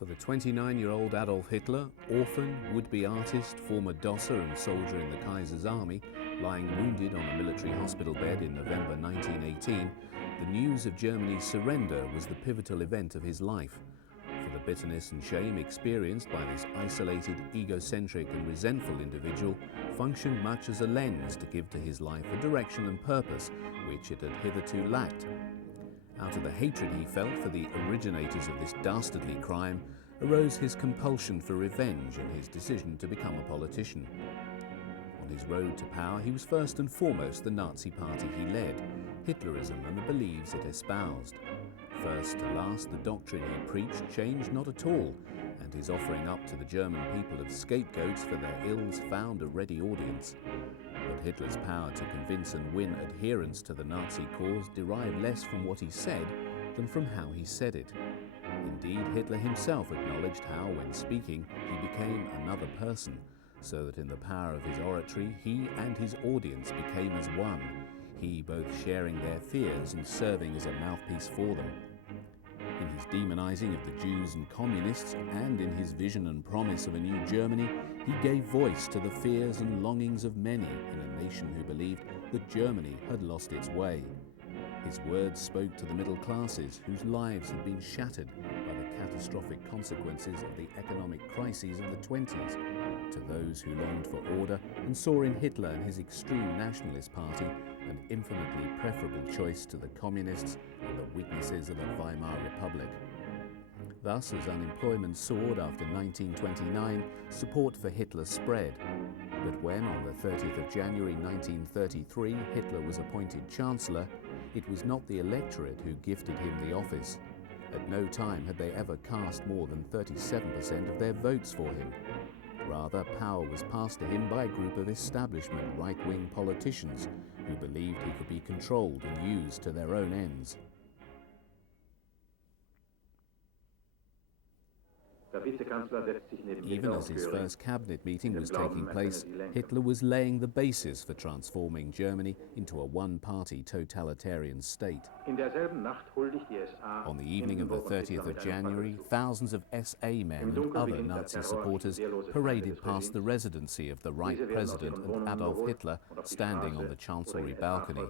For the 29-year-old Adolf Hitler, orphan, would-be artist, former Dosser and soldier in the Kaiser's army, lying wounded on a military hospital bed in November 1918, the news of Germany's surrender was the pivotal event of his life. For the bitterness and shame experienced by this isolated, egocentric and resentful individual functioned much as a lens to give to his life a direction and purpose which it had hitherto lacked. Out of the hatred he felt for the originators of this dastardly crime arose his compulsion for revenge and his decision to become a politician. On his road to power, he was first and foremost the Nazi party he led, Hitlerism and the beliefs it espoused. First to last, the doctrine he preached changed not at all, and his offering up to the German people of scapegoats for their ills found a ready audience. But Hitler's power to convince and win adherents to the Nazi cause derived less from what he said than from how he said it. Indeed, Hitler himself acknowledged how, when speaking, he became another person, so that in the power of his oratory, he and his audience became as one, he both sharing their fears and serving as a mouthpiece for them. In his demonizing of the Jews and communists, and in his vision and promise of a new Germany, he gave voice to the fears and longings of many in a nation who believed that Germany had lost its way. His words spoke to the middle classes whose lives had been shattered by the catastrophic consequences of the economic crises of the 20s, to those who longed for order and saw in Hitler and his extreme nationalist party an infinitely preferable choice to the communists and the weaknesses of the Weimar Republic. Thus, as unemployment soared after 1929, support for Hitler spread. But when, on the 30th of January 1933, Hitler was appointed Chancellor, it was not the electorate who gifted him the office. At no time had they ever cast more than 37% of their votes for him. Rather, power was passed to him by a group of establishment right-wing politicians who believed he could be controlled and used to their own ends. Even as his first cabinet meeting was taking place, Hitler was laying the basis for transforming Germany into a one-party totalitarian state. On the evening of the 30th of January, thousands of SA men and other Nazi supporters paraded past the residency of the Reich President and Adolf Hitler standing on the Chancellery balcony.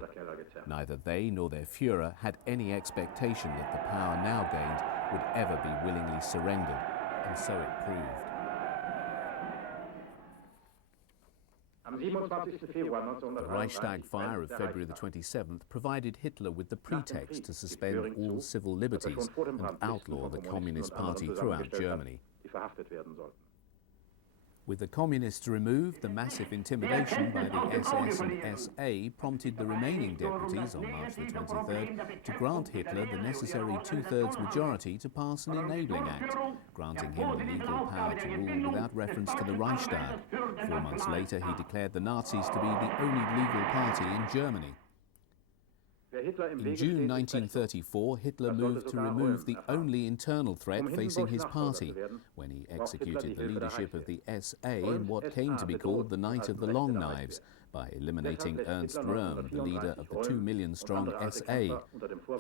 Neither they nor their Führer had any expectation that the power now gained would ever be willingly surrendered. And so it proved. The Reichstag fire of February the 27th provided Hitler with the pretext to suspend all civil liberties and outlaw the Communist Party throughout Germany. With the Communists removed, the massive intimidation by the SS and SA prompted the remaining deputies on March the 23rd to grant Hitler the necessary two-thirds majority to pass an enabling act, granting him the legal power to rule without reference to the Reichstag. 4 months later, he declared the Nazis to be the only legal party in Germany. In June 1934, Hitler moved to remove the only internal threat facing his party when he executed the leadership of the SA in what came to be called the Night of the Long Knives by eliminating Ernst Röhm, the leader of the 2 million strong SA.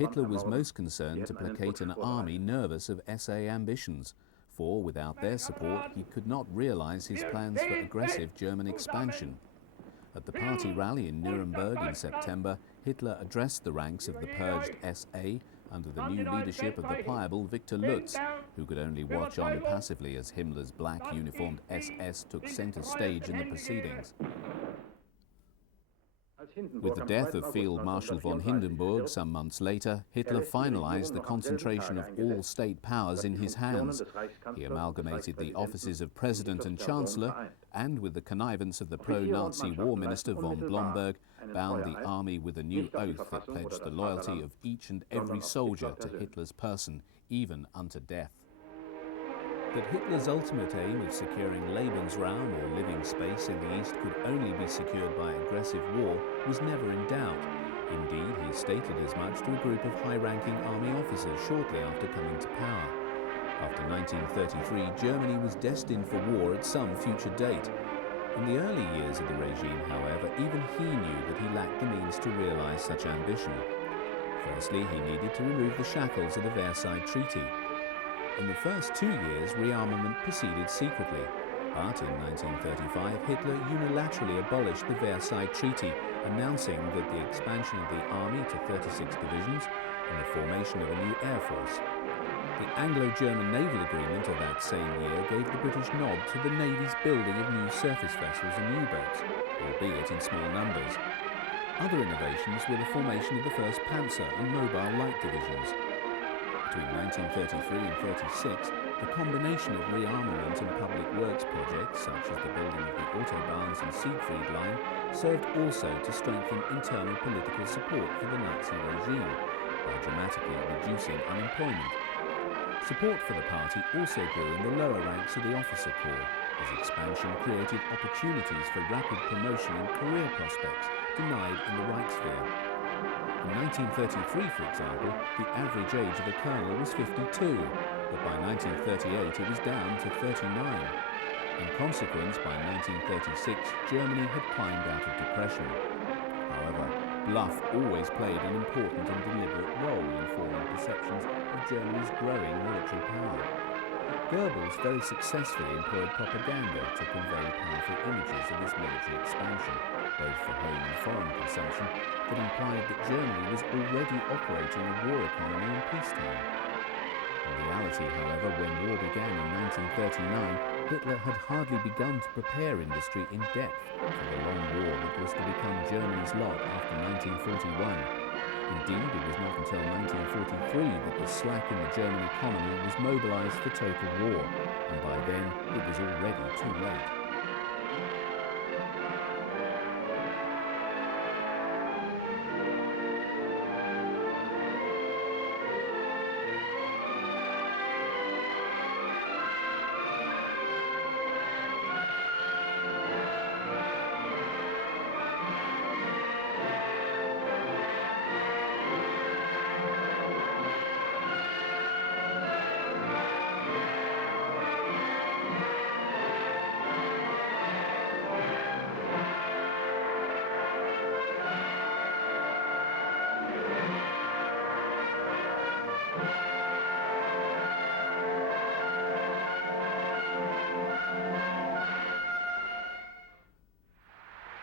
Hitler was most concerned to placate an army nervous of SA ambitions, for without their support he could not realize his plans for aggressive German expansion. At the party rally in Nuremberg in September, Hitler addressed the ranks of the purged SA under the new leadership of the pliable Victor Lutz, who could only watch on passively as Himmler's black uniformed SS took center stage in the proceedings. With the death of Field Marshal von Hindenburg some months later, Hitler finalized the concentration of all state powers in his hands. He amalgamated the offices of President and Chancellor, and with the connivance of the pro-Nazi War Minister von Blomberg, bound the army with a new oath that pledged the loyalty of each and every soldier to Hitler's person, even unto death. That Hitler's ultimate aim of securing Lebensraum, or living space, in the East could only be secured by aggressive war was never in doubt. Indeed, he stated as much to a group of high-ranking army officers shortly after coming to power. After 1933, Germany was destined for war at some future date. In the early years of the regime, however, even he knew that he lacked the means to realize such ambition. Firstly, he needed to remove the shackles of the Versailles Treaty. In the first 2 years, rearmament proceeded secretly, but in 1935 Hitler unilaterally abolished the Versailles Treaty, announcing that the expansion of the army to 36 divisions and the formation of a new air force. The Anglo-German naval agreement of that same year gave the British nod to the Navy's building of new surface vessels and U-boats, albeit in small numbers. Other innovations were the formation of the 1st Panzer and Mobile Light Divisions. Between 1933 and 36, the combination of rearmament and public works projects, such as the building of the Autobahns and Siegfried Line, served also to strengthen internal political support for the Nazi regime by dramatically reducing unemployment. Support for the party also grew in the lower ranks of the officer corps, as expansion created opportunities for rapid promotion and career prospects denied in the Reichswehr. In 1933, for example, the average age of a colonel was 52, but by 1938 it was down to 39. In consequence, by 1936, Germany had climbed out of depression. However, bluff always played an important and deliberate role in forming perceptions of Germany's growing military power. Goebbels very successfully employed propaganda to convey powerful images of this military expansion, both for home and foreign consumption, that implied that Germany was already operating a war economy in peacetime. In reality, however, when war began in 1939, Hitler had hardly begun to prepare industry in depth for the long war that was to become Germany's lot after 1941. Indeed, it was not until 1943 that the slack in the German economy was mobilized for total war, and by then it was already too late.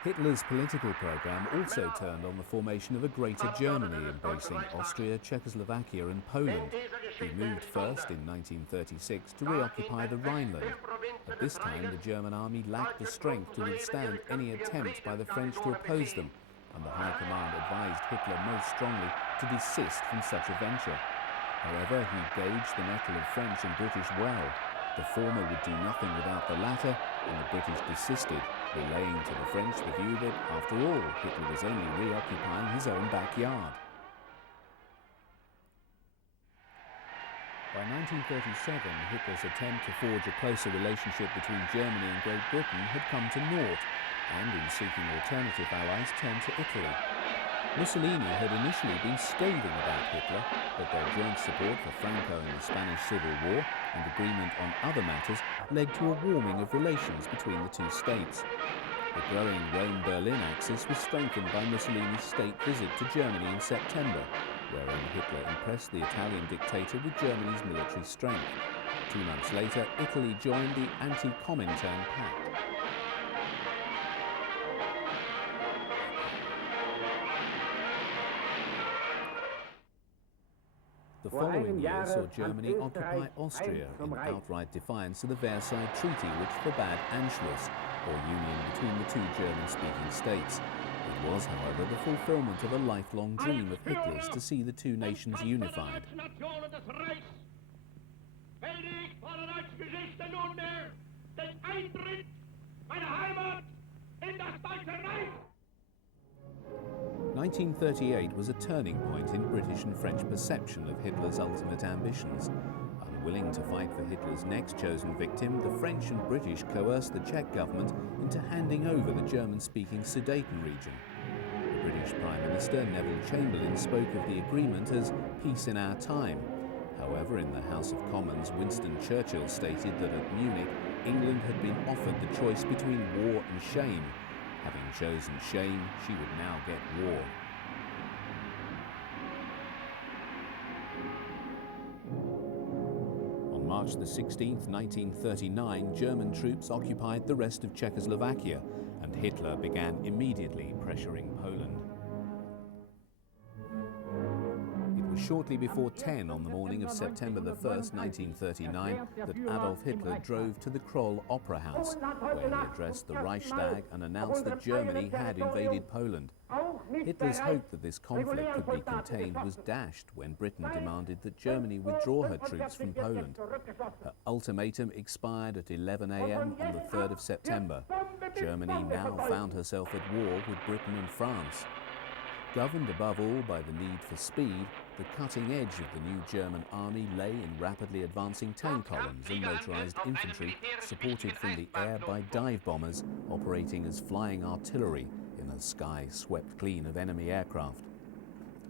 Hitler's political program also turned on the formation of a Greater Germany, embracing Austria, Czechoslovakia and Poland. He moved first in 1936 to reoccupy the Rhineland. At this time, the German army lacked the strength to withstand any attempt by the French to oppose them, and the High Command advised Hitler most strongly to desist from such a venture. However, he gauged the mettle of French and British well. The former would do nothing without the latter, and the British desisted, relaying to the French the view that, after all, Hitler was only reoccupying his own backyard. By 1937, Hitler's attempt to forge a closer relationship between Germany and Great Britain had come to naught, and in seeking alternative allies turned to Italy. Mussolini had initially been scathing about Hitler, but their joint support for Franco in the Spanish Civil War and agreement on other matters led to a warming of relations between the two states. The growing Rome-Berlin axis was strengthened by Mussolini's state visit to Germany in September, wherein Hitler impressed the Italian dictator with Germany's military strength. 2 months later, Italy joined the Anti-Comintern Pact. The following year saw Germany occupy Austria in outright defiance of the Versailles Treaty, which forbade Anschluss, or union between the two German-speaking states. It was, however, the fulfillment of a lifelong dream of Hitler's to see the two nations unified. In 1938 was a turning point in British and French perception of Hitler's ultimate ambitions. Unwilling to fight for Hitler's next chosen victim, the French and British coerced the Czech government into handing over the German-speaking Sudeten region. The British Prime Minister Neville Chamberlain spoke of the agreement as peace in our time. However, in the House of Commons, Winston Churchill stated that at Munich, England had been offered the choice between war and shame. Having chosen shame, she would now get war. On March the 16th, 1939, German troops occupied the rest of Czechoslovakia, and Hitler began immediately pressuring Poland. It was shortly before 10 on the morning of September the 1st, 1939, that Adolf Hitler drove to the Kroll Opera House, where he addressed the Reichstag and announced that Germany had invaded Poland. Hitler's hope that this conflict could be contained was dashed when Britain demanded that Germany withdraw her troops from Poland. Her ultimatum expired at 11 a.m. on the 3rd of September. Germany now found herself at war with Britain and France. Governed above all by the need for speed, the cutting edge of the new German army lay in rapidly advancing tank columns and motorized infantry supported from the air by dive bombers operating as flying artillery in a sky swept clean of enemy aircraft.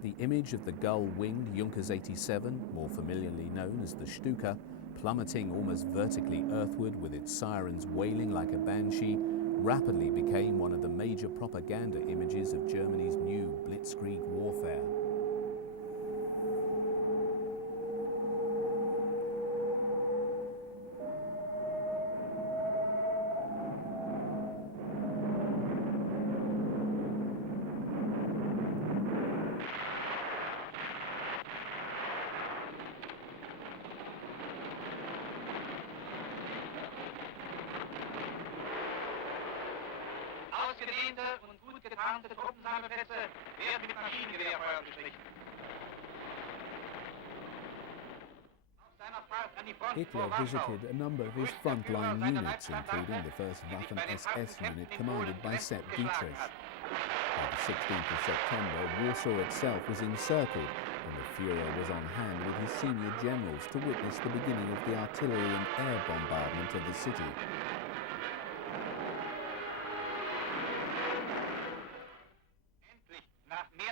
The image of the gull-winged Junkers 87, more familiarly known as the Stuka, plummeting almost vertically earthward with its sirens wailing like a banshee, rapidly became one of the major propaganda images of Germany's new blitzkrieg warfare. Ausgedehnte und gut getarnte Truppensammelplätze werden mit Maschinengewehrfeuer bestrichen. Hitler visited a number of his frontline units, including the 1st Waffen-SS unit commanded by Sepp Dietrich. By the 16th of September, Warsaw itself was encircled, and the Führer was on hand with his senior generals to witness the beginning of the artillery and air bombardment of the city.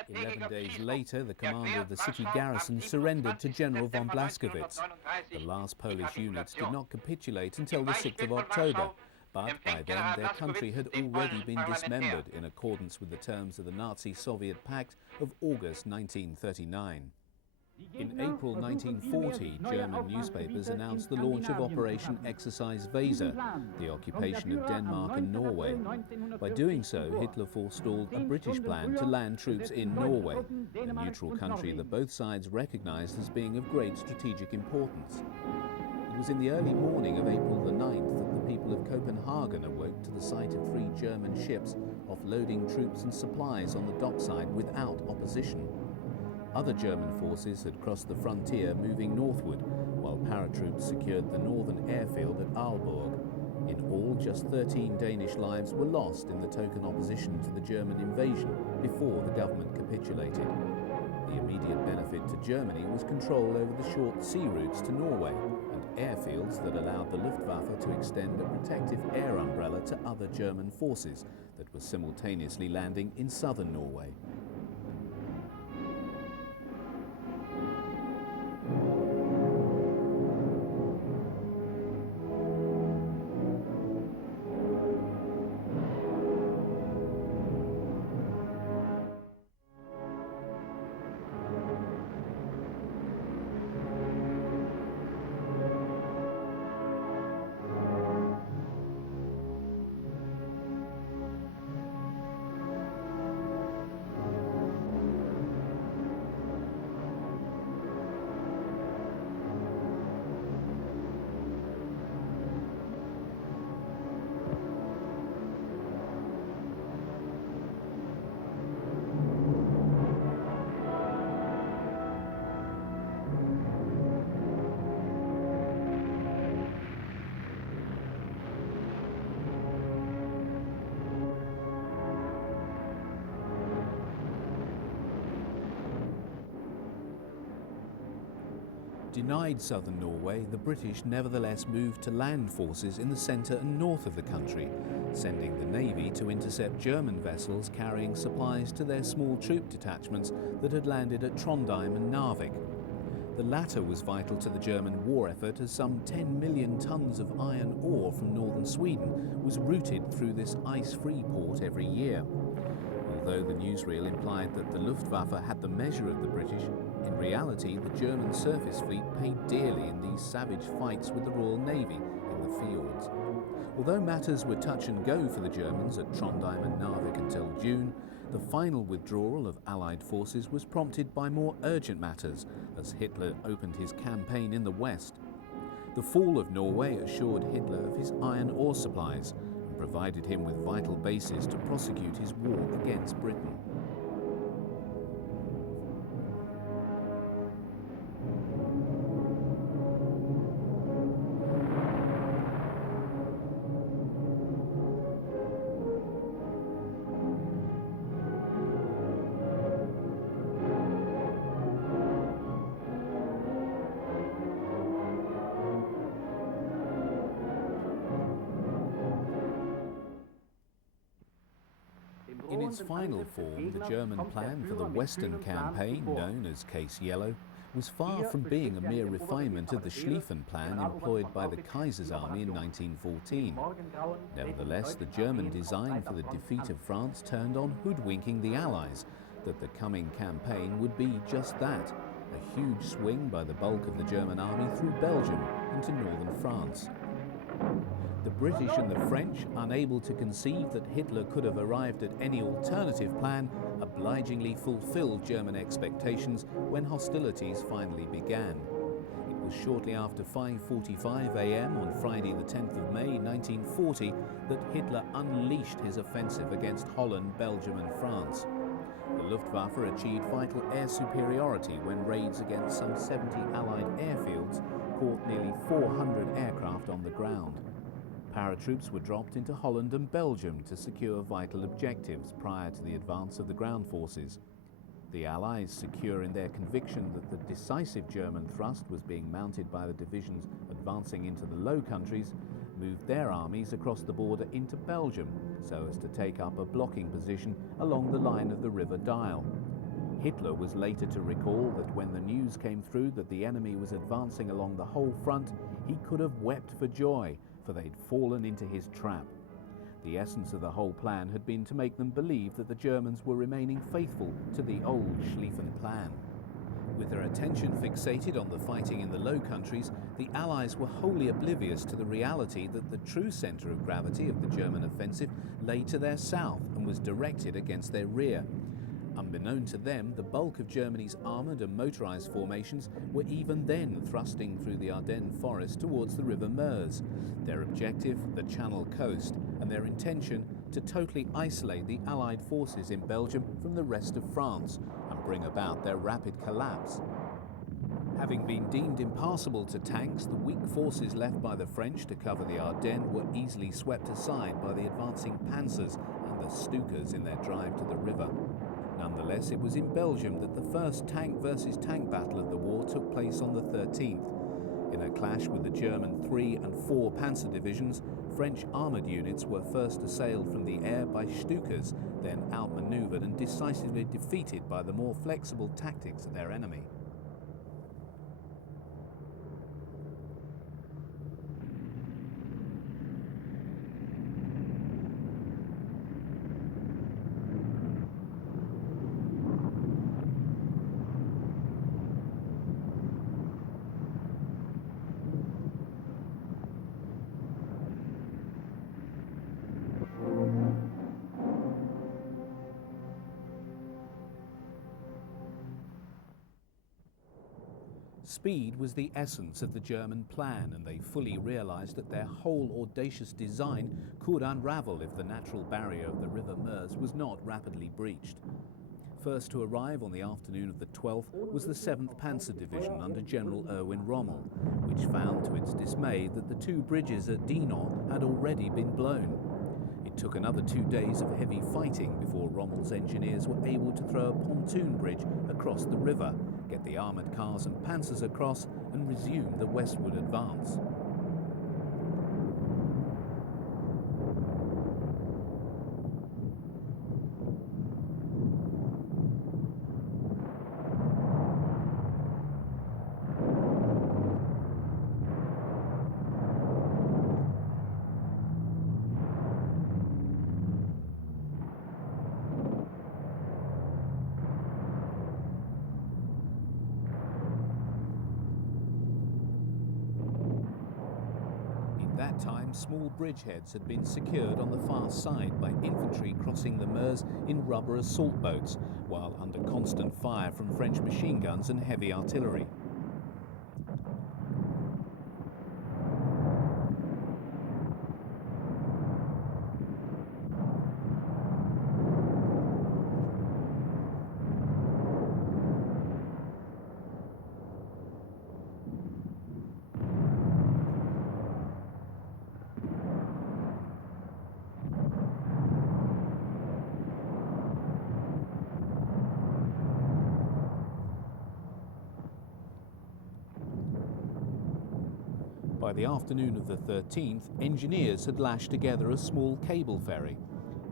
11 days later, the commander of the city garrison surrendered to General von Blaskowitz. The last Polish units did not capitulate until the 6th of October, but by then their country had already been dismembered in accordance with the terms of the Nazi-Soviet Pact of August 1939. In April 1940, German newspapers announced the launch of Operation Exercise Weser, the occupation of Denmark and Norway. By doing so, Hitler forestalled a British plan to land troops in Norway, a neutral country that both sides recognized as being of great strategic importance. It was in the early morning of April the 9th that the people of Copenhagen awoke to the sight of 3 German ships offloading troops and supplies on the dockside without opposition. Other German forces had crossed the frontier moving northward, while paratroops secured the northern airfield at Aalborg. In all, just 13 Danish lives were lost in the token opposition to the German invasion before the government capitulated. The immediate benefit to Germany was control over the short sea routes to Norway and airfields that allowed the Luftwaffe to extend a protective air umbrella to other German forces that were simultaneously landing in southern Norway. Denied southern Norway, the British nevertheless moved to land forces in the centre and north of the country, sending the Navy to intercept German vessels carrying supplies to their small troop detachments that had landed at Trondheim and Narvik. The latter was vital to the German war effort, as some 10 million tons of iron ore from northern Sweden was routed through this ice-free port every year. Although the newsreel implied that the Luftwaffe had the measure of the British, in reality the German surface fleet paid dearly in these savage fights with the Royal Navy in the fjords. Although matters were touch and go for the Germans at Trondheim and Narvik until June, the final withdrawal of Allied forces was prompted by more urgent matters as Hitler opened his campaign in the west. The fall of Norway assured Hitler of his iron ore supplies and provided him with vital bases to prosecute his war against Britain. In its final form, the German plan for the Western Campaign, known as Case Yellow, was far from being a mere refinement of the Schlieffen Plan employed by the Kaiser's army in 1914. Nevertheless, the German design for the defeat of France turned on hoodwinking the Allies, that the coming campaign would be just that, a huge swing by the bulk of the German army through Belgium into northern France. The British and the French, unable to conceive that Hitler could have arrived at any alternative plan, obligingly fulfilled German expectations when hostilities finally began. It was shortly after 5:45 a.m. on Friday the 10th of May 1940 that Hitler unleashed his offensive against Holland, Belgium and France. The Luftwaffe achieved vital air superiority when raids against some 70 Allied airfields caught nearly 400 aircraft on the ground. Paratroops were dropped into Holland and Belgium to secure vital objectives prior to the advance of the ground forces. The Allies, secure in their conviction that the decisive German thrust was being mounted by the divisions advancing into the Low Countries, moved their armies across the border into Belgium so as to take up a blocking position along the line of the River Dyle. Hitler was later to recall that when the news came through that the enemy was advancing along the whole front, he could have wept for joy, for they'd fallen into his trap. The essence of the whole plan had been to make them believe that the Germans were remaining faithful to the old Schlieffen Plan. With their attention fixated on the fighting in the Low Countries, the Allies were wholly oblivious to the reality that the true centre of gravity of the German offensive lay to their south and was directed against their rear. Unbeknown to them, the bulk of Germany's armoured and motorised formations were even then thrusting through the Ardennes forest towards the River Meuse, their objective the Channel coast, and their intention to totally isolate the Allied forces in Belgium from the rest of France and bring about their rapid collapse. Having been deemed impassable to tanks, the weak forces left by the French to cover the Ardennes were easily swept aside by the advancing panzers and the Stukas in their drive to the river. Nonetheless, it was in Belgium that the first tank versus tank battle of the war took place on the 13th. In a clash with the German 3 and 4 Panzer divisions, French armoured units were first assailed from the air by Stukas, then outmanoeuvred and decisively defeated by the more flexible tactics of their enemy. Speed was the essence of the German plan, and they fully realized that their whole audacious design could unravel if the natural barrier of the River Meuse was not rapidly breached. First to arrive on the afternoon of the 12th was the 7th Panzer Division under General Erwin Rommel, which found to its dismay that the 2 bridges at Dinant had already been blown. It took another 2 days of heavy fighting before Rommel's engineers were able to throw a pontoon bridge across the river, get the armoured cars and panzers across, and resume the westward advance. that time, small bridgeheads had been secured on the far side by infantry crossing the Meuse in rubber assault boats, while under constant fire from French machine guns and heavy artillery. By the afternoon of the 13th, engineers had lashed together a small cable ferry.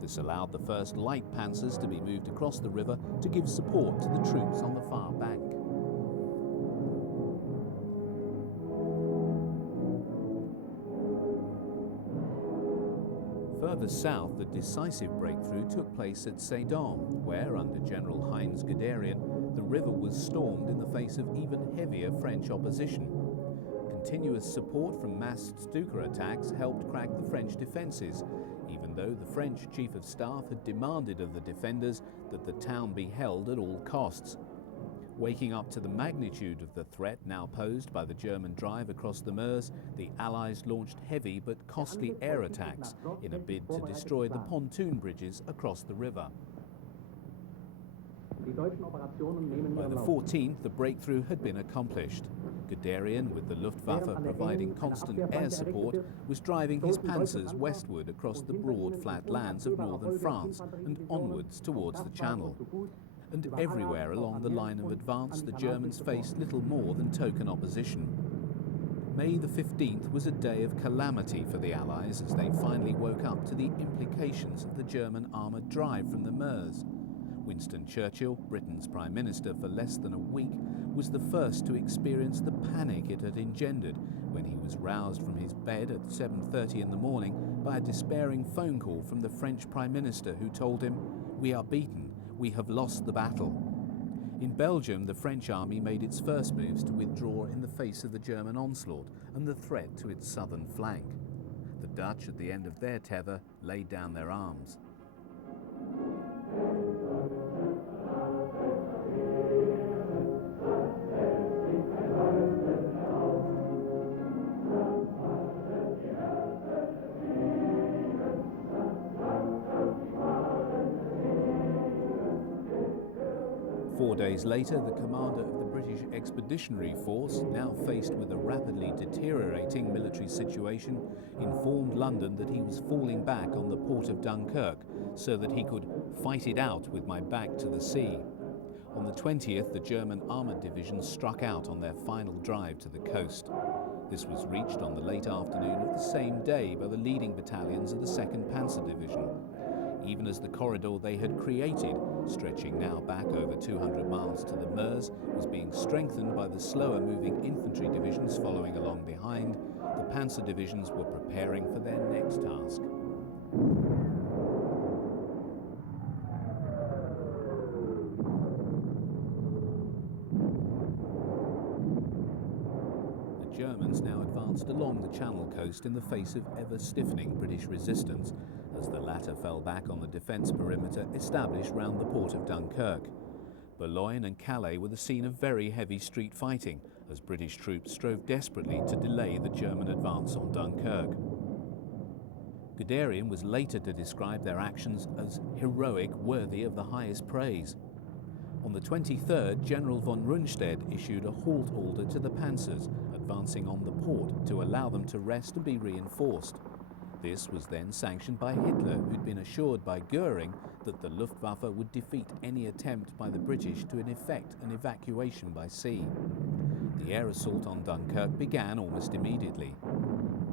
This allowed the first light panzers to be moved across the river to give support to the troops on the far bank. Further south, the decisive breakthrough took place at Sedan, where, under General Heinz Guderian, the river was stormed in the face of even heavier French opposition. Continuous support from massed Stuka attacks helped crack the French defences, even though the French Chief of Staff had demanded of the defenders that the town be held at all costs. Waking up to the magnitude of the threat now posed by the German drive across the Meuse, the Allies launched heavy but costly air attacks in a bid to destroy the pontoon bridges across the river. By the 14th, the breakthrough had been accomplished. Guderian, with the Luftwaffe providing constant air support, was driving his panzers westward across the broad, flat lands of northern France and onwards towards the Channel. And everywhere along the line of advance, the Germans faced little more than token opposition. May the 15th was a day of calamity for the Allies as they finally woke up to the implications of the German armoured drive from the Meuse. Winston Churchill, Britain's Prime Minister for less than a week, was the first to experience the panic it had engendered when he was roused from his bed at 7:30 in the morning by a despairing phone call from the French Prime Minister, who told him, "We are beaten, we have lost the battle." In Belgium, the French army made its first moves to withdraw in the face of the German onslaught and the threat to its southern flank. The Dutch, at the end of their tether, laid down their arms. Four days later, the commander of the British Expeditionary Force, now faced with a rapidly deteriorating military situation, informed London that he was falling back on the port of Dunkirk so that he could fight it out with my back to the sea. On the 20th, the German armoured divisions struck out on their final drive to the coast. This was reached on the late afternoon of the same day by the leading battalions of the 2nd Panzer Division. Even as the corridor they had created, stretching now back over 200 miles to the Meuse, was being strengthened by the slower-moving infantry divisions following along behind, the panzer divisions were preparing for their next task. The Germans now advanced along the Channel coast in the face of ever-stiffening British resistance, as the latter fell back on the defence perimeter established round the port of Dunkirk. Boulogne and Calais were the scene of very heavy street fighting, as British troops strove desperately to delay the German advance on Dunkirk. Guderian was later to describe their actions as heroic, worthy of the highest praise. On the 23rd, General von Rundstedt issued a halt order to the panzers advancing on the port to allow them to rest and be reinforced. This was then sanctioned by Hitler, who'd been assured by Goering that the Luftwaffe would defeat any attempt by the British to effect an evacuation by sea. The air assault on Dunkirk began almost immediately.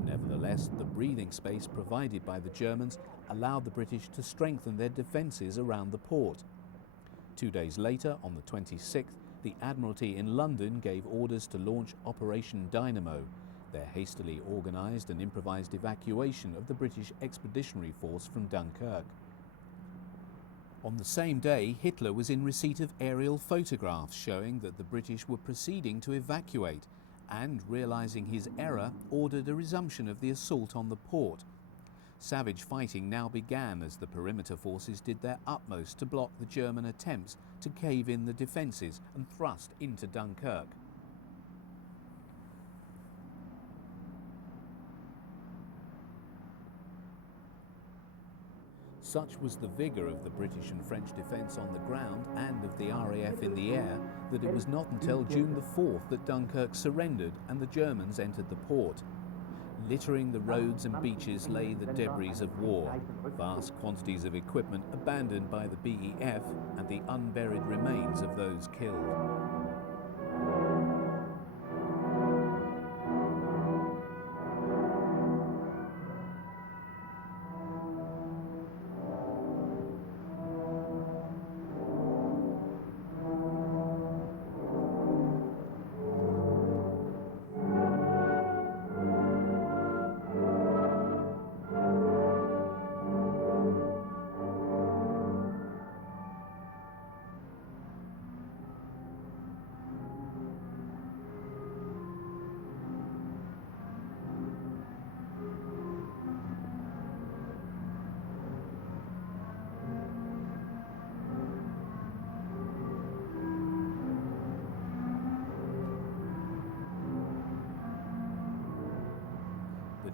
Nevertheless, the breathing space provided by the Germans allowed the British to strengthen their defences around the port. 2 days later, on the 26th, the Admiralty in London gave orders to launch Operation Dynamo, their hastily organised and improvised evacuation of the British Expeditionary Force from Dunkirk. On the same day, Hitler was in receipt of aerial photographs showing that the British were proceeding to evacuate, and, realizing his error, ordered a resumption of the assault on the port. Savage fighting now began as the perimeter forces did their utmost to block the German attempts to cave in the defences and thrust into Dunkirk. Such was the vigour of the British and French defence on the ground and of the RAF in the air that it was not until June the 4th that Dunkirk surrendered and the Germans entered the port. Littering the roads and beaches lay the debris of war, vast quantities of equipment abandoned by the BEF and the unburied remains of those killed.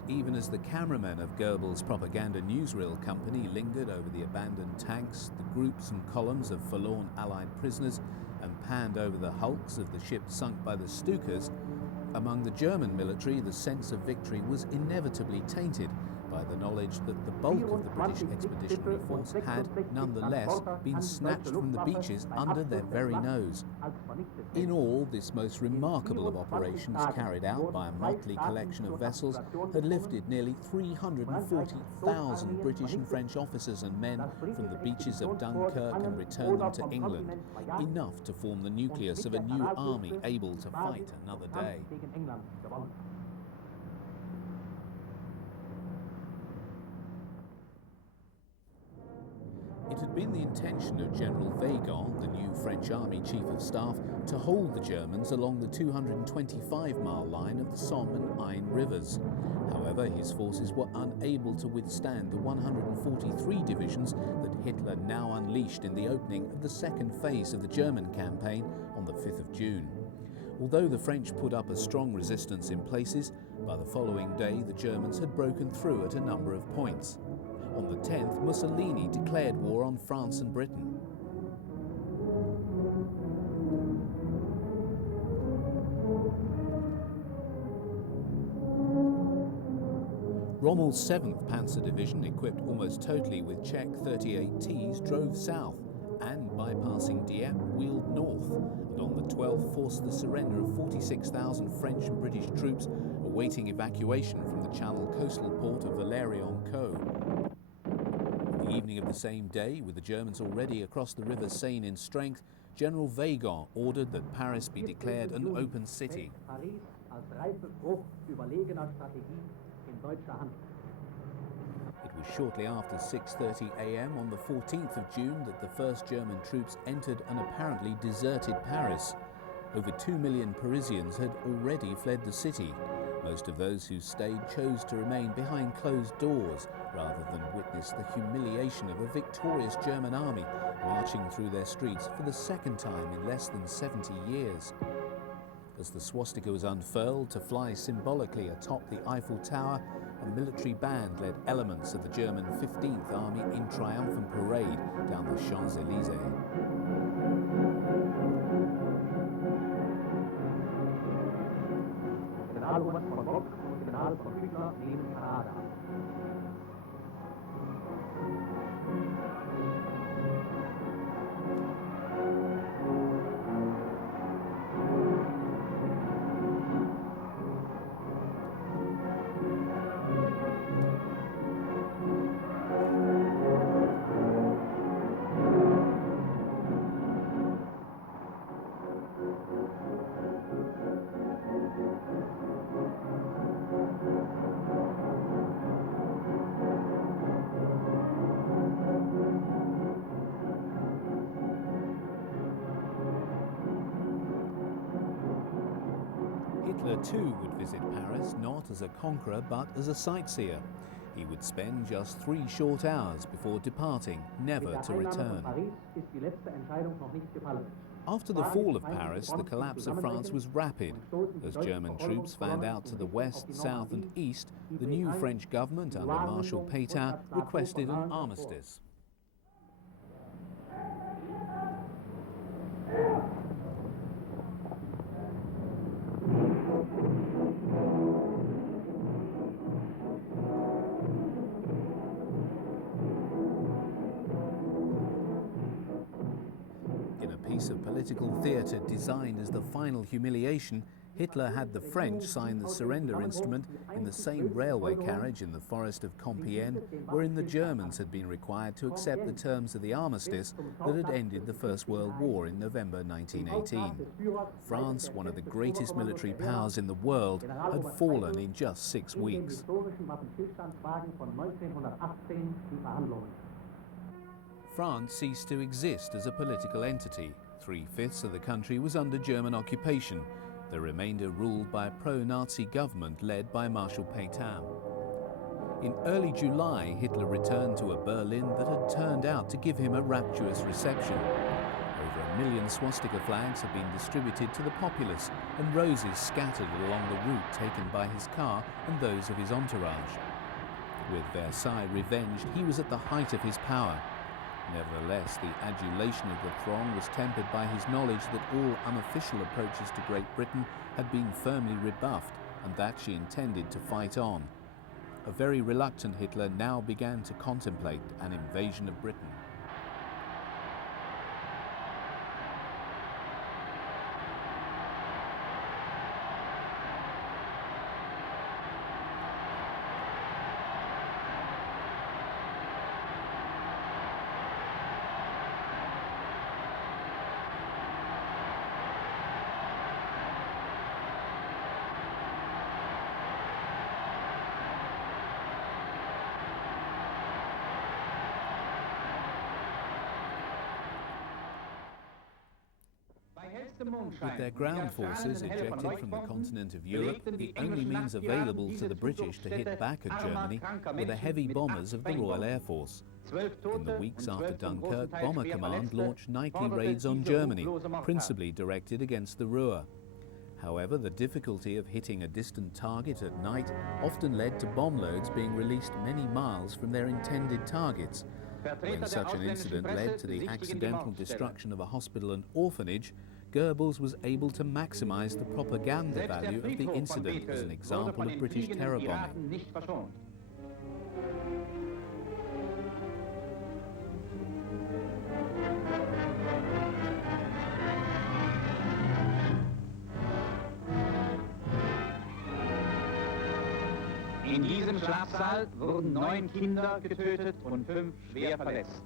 Even as the cameramen of Goebbels' propaganda newsreel company lingered over the abandoned tanks, the groups and columns of forlorn Allied prisoners, and panned over the hulks of the ships sunk by the Stukas, among the German military the sense of victory was inevitably tainted by the knowledge that the bulk of the British expeditionary force had, nonetheless, been snatched from the beaches under their very nose. In all, this most remarkable of operations carried out by a motley collection of vessels had lifted nearly 340,000 British and French officers and men from the beaches of Dunkirk and returned them to England, enough to form the nucleus of a new army able to fight another day. It had been the intention of General Weygand, the new French Army Chief of Staff, to hold the Germans along the 225-mile line of the Somme and Ain rivers. However, his forces were unable to withstand the 143 divisions that Hitler now unleashed in the opening of the second phase of the German campaign on the 5th of June. Although the French put up a strong resistance in places, by the following day the Germans had broken through at a number of points. On the 10th, Mussolini declared war on France and Britain. Rommel's 7th Panzer Division, equipped almost totally with Czech 38Ts, drove south and, bypassing Dieppe, wheeled north, and on the 12th forced the surrender of 46,000 French and British troops awaiting evacuation from the Channel coastal port of Villers-en-Caux. On the evening of the same day, with the Germans already across the River Seine in strength, General Weygand ordered that Paris be declared an open city. It was shortly after 6:30 a.m. on the 14th of June that the first German troops entered an apparently deserted Paris. Over 2 million Parisians had already fled the city. Most of those who stayed chose to remain behind closed doors rather than witness the humiliation of a victorious German army marching through their streets for the second time in less than 70 years. As the swastika was unfurled to fly symbolically atop the Eiffel Tower, a military band led elements of the German 15th Army in triumphant parade down the Champs-Élysées. Hitler too would visit Paris not as a conqueror but as a sightseer. He would spend just 3 short hours before departing, never to return. After the fall of Paris, the collapse of France was rapid. As German troops fanned out to the west, south and east, the new French government under Marshal Pétain requested an armistice. In a piece of political theatre designed as the final humiliation, Hitler had the French sign the surrender instrument in the same railway carriage in the forest of Compiègne, wherein the Germans had been required to accept the terms of the armistice that had ended the First World War in November 1918. France, one of the greatest military powers in the world, had fallen in just 6 weeks. France ceased to exist as a political entity. 3/5 of the country was under German occupation, the remainder ruled by a pro-Nazi government led by Marshal Pétain. In early July, Hitler returned to a Berlin that had turned out to give him a rapturous reception. Over 1 million swastika flags had been distributed to the populace and roses scattered along the route taken by his car and those of his entourage. With Versailles revenged, he was at the height of his power. Nevertheless, the adulation of the throng was tempered by his knowledge that all unofficial approaches to Great Britain had been firmly rebuffed and that she intended to fight on. A very reluctant Hitler now began to contemplate an invasion of Britain. With their ground forces ejected from the continent of Europe, the only means available to the British to hit back at Germany were the heavy bombers of the Royal Air Force. In the weeks after Dunkirk, Bomber Command launched nightly raids on Germany, principally directed against the Ruhr. However, the difficulty of hitting a distant target at night often led to bomb loads being released many miles from their intended targets. When such an incident led to the accidental destruction of a hospital and orphanage, Goebbels was able to maximize the propaganda value of the incident as an example of British terror bombing. In diesem Schlafsaal wurden 9 Kinder getötet und 5 schwer verletzt.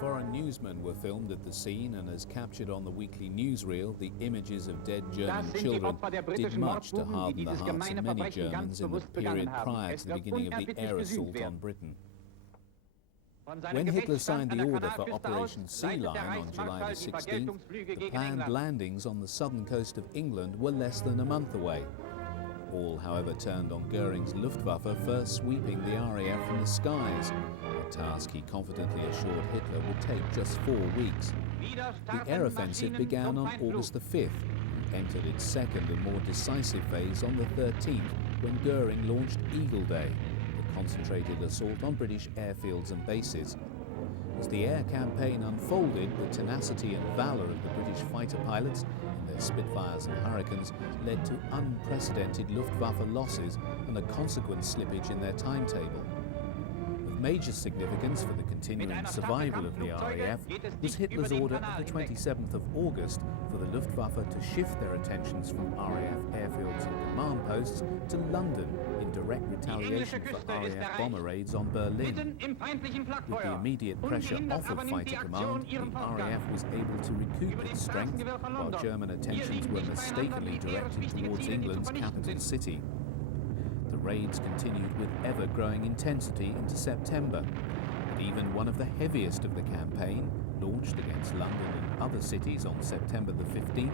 Foreign newsmen were filmed at the scene, and as captured on the weekly newsreel, the images of dead German children did much to harden the hearts of many Germans in the period prior to the beginning of the air assault on Britain. When Hitler signed the order for Operation Sea Lion on July the 16th, the planned landings on the southern coast of England were less than a month away. All, however, turned on Goering's Luftwaffe first sweeping the RAF from the skies, a task he confidently assured Hitler would take just 4 weeks. The air offensive began on August the 5th and entered its second and more decisive phase on the 13th, when Goering launched Eagle Day, the concentrated assault on British airfields and bases. As the air campaign unfolded, the tenacity and valour of the British fighter pilots and their Spitfires and Hurricanes led to unprecedented Luftwaffe losses and a consequent slippage in their timetable. Of major significance for the continuing survival of the RAF was Hitler's order of the 27th of August for the Luftwaffe to shift their attentions from RAF airfields and command posts to London in direct retaliation for RAF bomber raids on Berlin. With the immediate pressure off of fighter command, the RAF was able to recoup its strength while German attentions were mistakenly directed towards England's capital city. The raids continued with ever-growing intensity into September. but even one of the heaviest of the campaign, launched against London and other cities on September the 15th,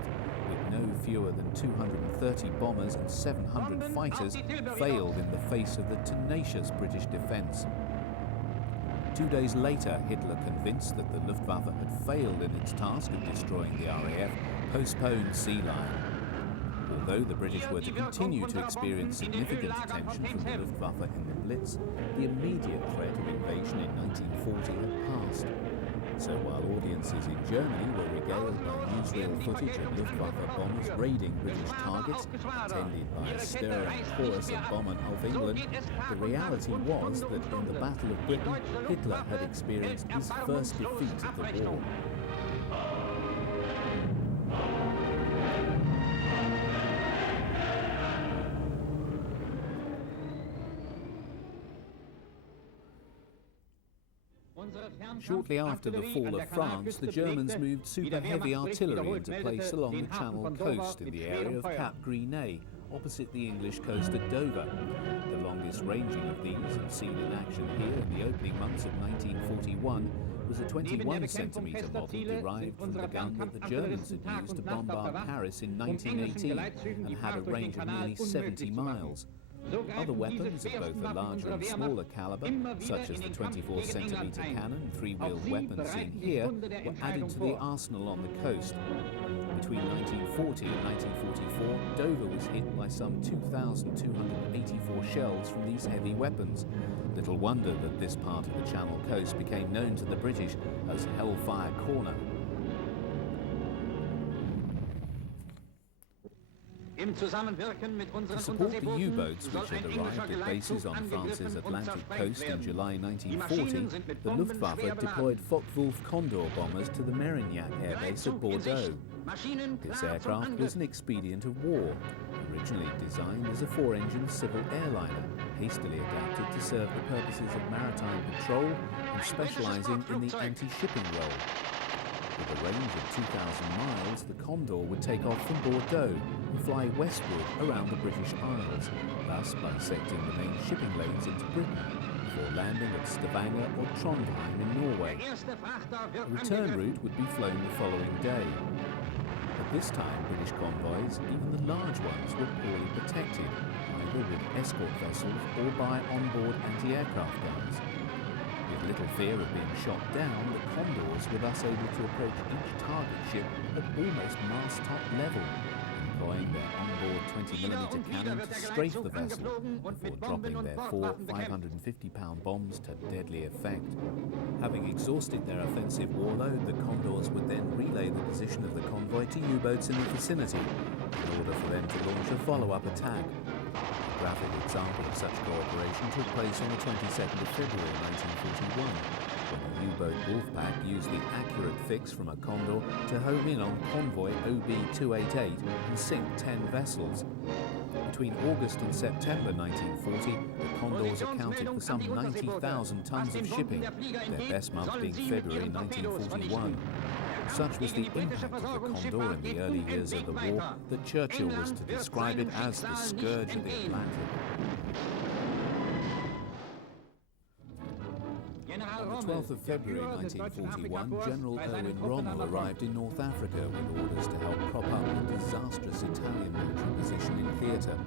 with no fewer than 230 bombers and 700 fighters, failed in the face of the tenacious British defence. 2 days later, Hitler, convinced that the Luftwaffe had failed in its task of destroying the RAF, postponed Sea Lion. Although the British were to continue to experience significant attention from the Luftwaffe in the Blitz, the immediate threat of invasion in 1940 had passed. So while audiences in Germany were regaled by newsreel footage of Luftwaffe bombers raiding British targets, attended by a stirring chorus of Bomben auf England, the reality was that in the Battle of Britain, Hitler had experienced his first defeat of the war. Shortly after the fall of France, the Germans moved super-heavy artillery into place along the Channel coast in the area of Cap Gris-Nez, opposite the English coast at Dover. The longest ranging of these, and seen in action here in the opening months of 1941, was a 21-centimetre model derived from the gun that the Germans had used to bombard Paris in 1918 and had a range of nearly 70 miles. Other weapons of both a larger and smaller caliber, such as the 24-centimetre cannon, three-wheeled weapons seen here, were added to the arsenal on the coast. Between 1940 and 1944, Dover was hit by some 2,284 shells from these heavy weapons. Little wonder that this part of the Channel coast became known to the British as Hellfire Corner. To support the U-boats which had arrived at bases on France's Atlantic coast in July 1940, the Luftwaffe deployed Focke-Wulf Condor bombers to the Mérignac airbase at Bordeaux. This aircraft was an expedient of war, originally designed as a four-engine civil airliner, hastily adapted to serve the purposes of maritime patrol and specialising in the anti-shipping role. With a range of 2,000 miles, the Condor would take off from Bordeaux and fly westward around the British Isles, thus bisecting the main shipping lanes into Britain, before landing at Stavanger or Trondheim in Norway. The return route would be flown the following day. At this time, British convoys, even the large ones, were poorly protected, either with escort vessels or by onboard anti-aircraft guns. With little fear of being shot down, the Condors were thus able to approach each target ship at almost mast-top level, employing their onboard 20mm cannon to strafe the vessel before dropping their four 550-pound bombs to deadly effect. Having exhausted their offensive warload, the Condors would then relay the position of the convoy to U-boats in the vicinity in order for them to launch a follow-up attack. A graphic example of such cooperation took place on the 22nd of February 1941, when the U-boat Wolfpack used the accurate fix from a Condor to home in on convoy OB-288 and sink 10 vessels. Between August and September 1940, the Condors accounted for some 90,000 tons of shipping, their best month being February 1941. Such was the impact of the Condor in the early years of the war that Churchill was to describe it as the scourge of the Atlantic. On the 12th of February 1941, General Erwin Rommel arrived in North Africa with orders to help prop up the disastrous Italian military position in theatre.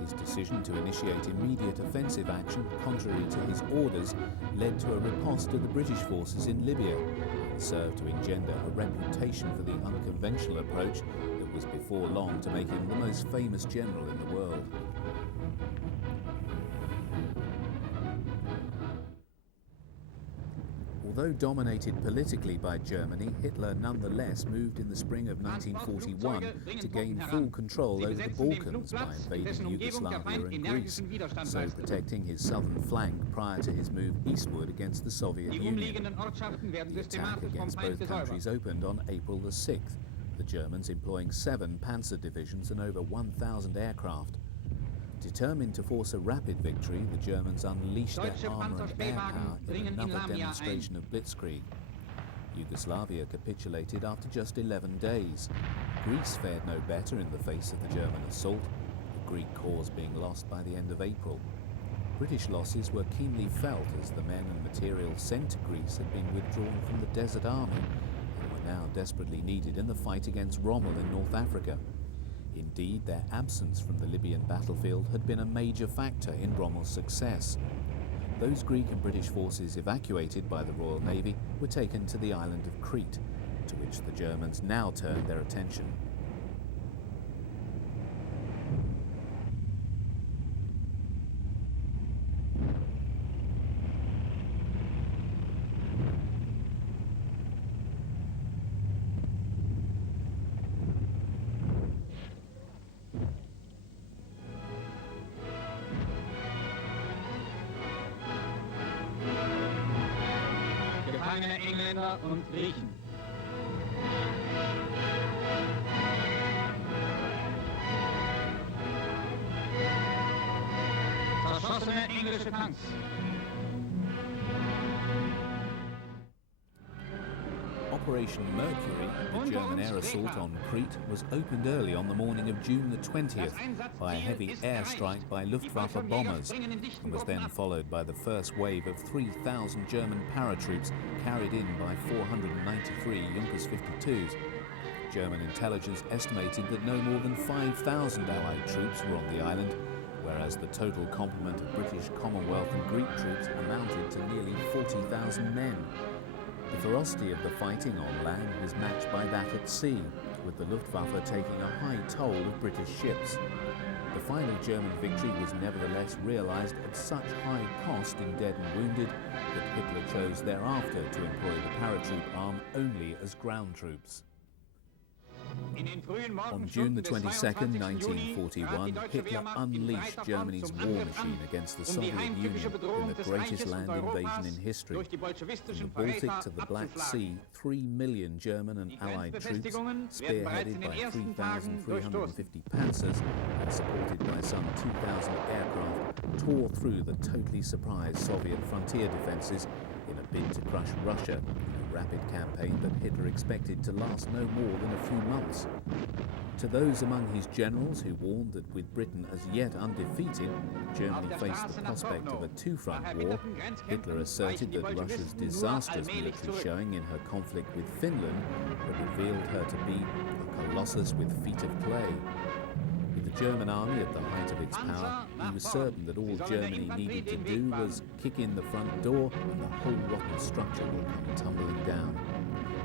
His decision to initiate immediate offensive action, contrary to his orders, led to a riposte of the British forces in Libya, and served to engender a reputation for the unconventional approach that was before long to make him the most famous general in the world. Although dominated politically by Germany, Hitler nonetheless moved in the spring of 1941 to gain full control over the Balkans by invading Yugoslavia and Greece, so protecting his southern flank prior to his move eastward against the Soviet Union. The attack against both countries opened on April the 6th, the Germans employing 7 panzer divisions and over 1,000 aircraft. Determined to force a rapid victory, the Germans unleashed their armour and air power in another demonstration of blitzkrieg. Yugoslavia capitulated after just 11 days. Greece fared no better in the face of the German assault, the Greek cause being lost by the end of April. British losses were keenly felt as the men and material sent to Greece had been withdrawn from the Desert Army and were now desperately needed in the fight against Rommel in North Africa. Indeed, their absence from the Libyan battlefield had been a major factor in Rommel's success. Those Greek and British forces evacuated by the Royal Navy were taken to the island of Crete, to which the Germans now turned their attention. Gefangene Engländer und Griechen. Zerschossene englische Tanks. Operation Mercury, the German air assault on Crete, was opened early on the morning of June the 20th by a heavy airstrike by Luftwaffe bombers, and was then followed by the first wave of 3,000 German paratroops carried in by 493 Junkers 52s. German intelligence estimated that no more than 5,000 Allied troops were on the island, whereas the total complement of British, Commonwealth and Greek troops amounted to nearly 40,000 men. The ferocity of the fighting on land was matched by that at sea, with the Luftwaffe taking a high toll of British ships. The final German victory was nevertheless realised at such high cost in dead and wounded that Hitler chose thereafter to employ the paratroop arm only as ground troops. On June the 22nd, 1941, Hitler unleashed Germany's war machine against the Soviet Union in the greatest land invasion in history. From the Baltic to the Black Sea, 3 million German and Allied troops, spearheaded by 3,350 panzers and supported by some 2,000 aircraft, tore through the totally surprised Soviet frontier defences in a bid to crush Russia, a rapid campaign that Hitler expected to last no more than a few months. To those among his generals who warned that with Britain as yet undefeated, Germany faced the prospect of a two-front war, Hitler asserted that Russia's disastrous military showing in her conflict with Finland had revealed her to be a colossus with feet of clay. With the German army at the height of its power, he was certain that all Germany needed to do was kick in the front door and the whole rotten structure would come tumbling down.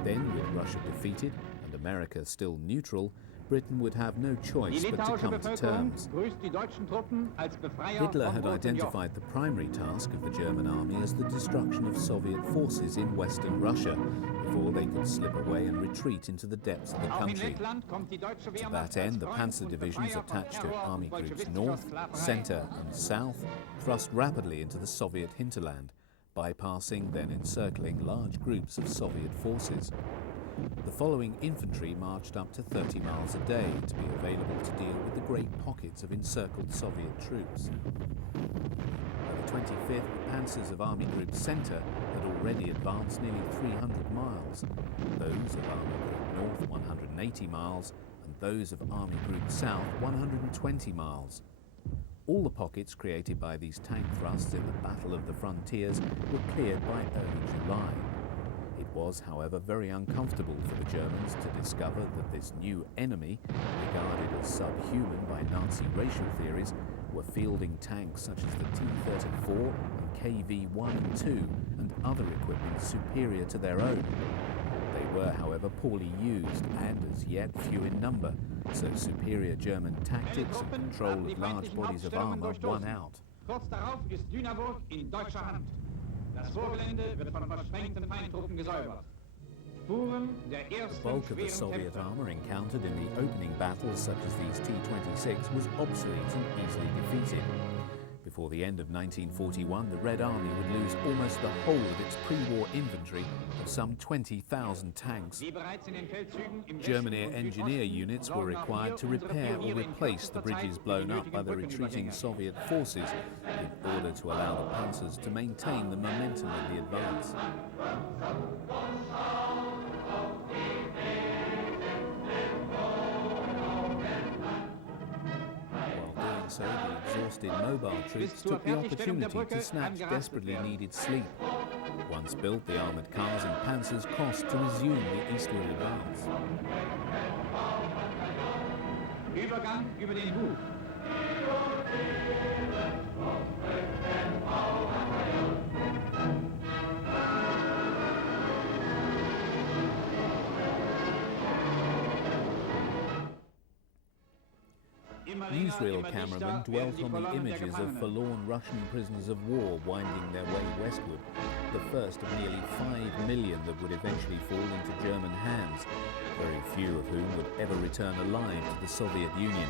Then, with Russia defeated and America still neutral, Britain would have no choice but to come to terms. Hitler had identified the primary task of the German army as the destruction of Soviet forces in Western Russia before they could slip away and retreat into the depths of the country. To that end, the panzer divisions attached to Army Groups North, Centre and South thrust rapidly into the Soviet hinterland, bypassing then encircling large groups of Soviet forces. The following infantry marched up to 30 miles a day to be available to deal with the great pockets of encircled Soviet troops. By the 25th, the panzers of Army Group Centre had already advanced nearly 300 miles, those of Army Group North 180 miles, and those of Army Group South 120 miles. All the pockets created by these tank thrusts in the Battle of the Frontiers were cleared by early July. It was, however, very uncomfortable for the Germans to discover that this new enemy, regarded as subhuman by Nazi racial theories, were fielding tanks such as the T-34 and KV-1 and 2 and other equipment superior to their own. They were, however, poorly used and as yet few in number, so superior German tactics and control of large bodies of armour won out. Das Vorgelände wird von versprengten Feindtruppen gesäubert. The bulk of the Soviet armour encountered in the opening battles such as these T-26 was obsolete and easily defeated. Before the end of 1941, the Red Army would lose almost the whole of its pre-war inventory of some 20,000 tanks. German air engineer units were required to repair or replace the bridges blown up by the retreating Soviet forces in order to allow the panzers to maintain the momentum of the advance. While doing so the exhausted mobile troops took the opportunity to snatch desperately needed sleep. Once built, the armoured cars and panzers crossed to resume the eastward advance. Übergang über den Bug. Newsreel cameramen dwelt on the images of forlorn Russian prisoners of war winding their way westward, the first of nearly 5 million that would eventually fall into German hands, very few of whom would ever return alive to the Soviet Union.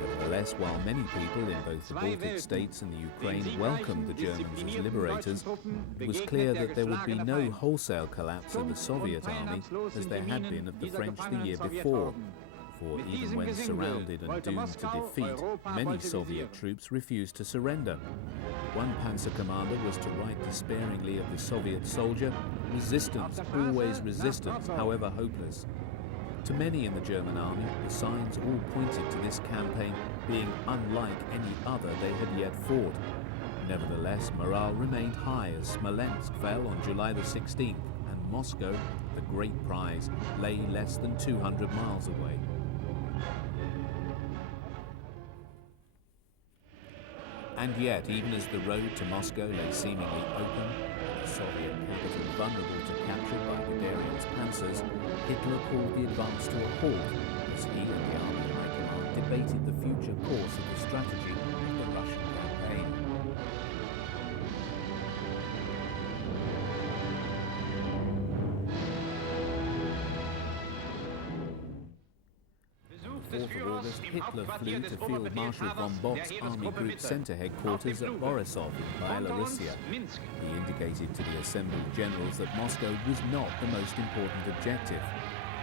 Nevertheless, while many people in both the Baltic states and the Ukraine welcomed the Germans as liberators, it was clear that there would be no wholesale collapse of the Soviet army as there had been of the French the year before. For even when surrounded and doomed to defeat, many Soviet troops refused to surrender. One panzer commander was to write despairingly of the Soviet soldier, "Resistance, always resistance, however hopeless." To many in the German army, the signs all pointed to this campaign being unlike any other they had yet fought. Nevertheless, morale remained high as Smolensk fell on July the 16th, and Moscow, the great prize, lay less than 200 miles away. And yet, even as the road to Moscow lay seemingly open, the Soviet capital vulnerable to capture by Guderian's panzers, Hitler called the advance to a halt as he and the Army High Command debated the future course of the strategy of the Russian campaign. On the 4th of August, Hitler flew to Field Marshal von Bock's Army Group Center headquarters at Borisov in Byelorusia. He indicated to the assembled generals that Moscow was not the most important objective.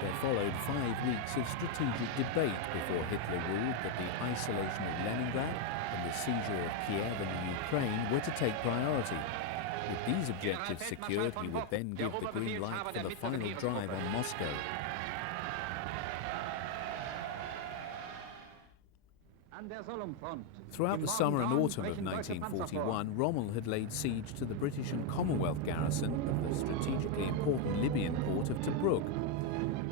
There followed 5 weeks of strategic debate before Hitler ruled that the isolation of Leningrad and the seizure of Kiev and the Ukraine were to take priority. With these objectives secured, he would then give the green light for the final drive on Moscow. Throughout the summer and autumn of 1941, Rommel had laid siege to the British and Commonwealth garrison of the strategically important Libyan port of Tobruk.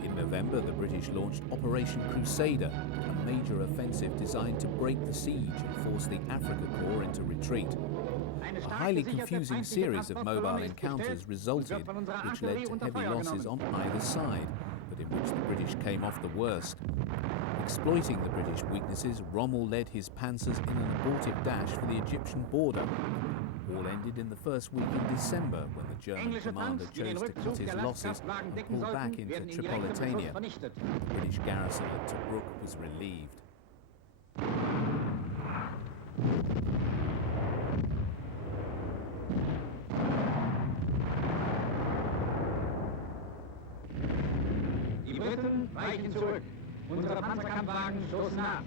In November, the British launched Operation Crusader, a major offensive designed to break the siege and force the Afrika Korps into retreat. A highly confusing series of mobile encounters resulted, which led to heavy losses on either side, but in which the British came off the worst. Exploiting the British weaknesses, Rommel led his panzers in an abortive dash for the Egyptian border. All ended in the first week in December, when the German commander chose to cut his losses and pull back into Tripolitania. The British garrison at Tobruk was relieved. Die Briten weichen zurück. Unsere Panzerkampfwagen stoßen nach.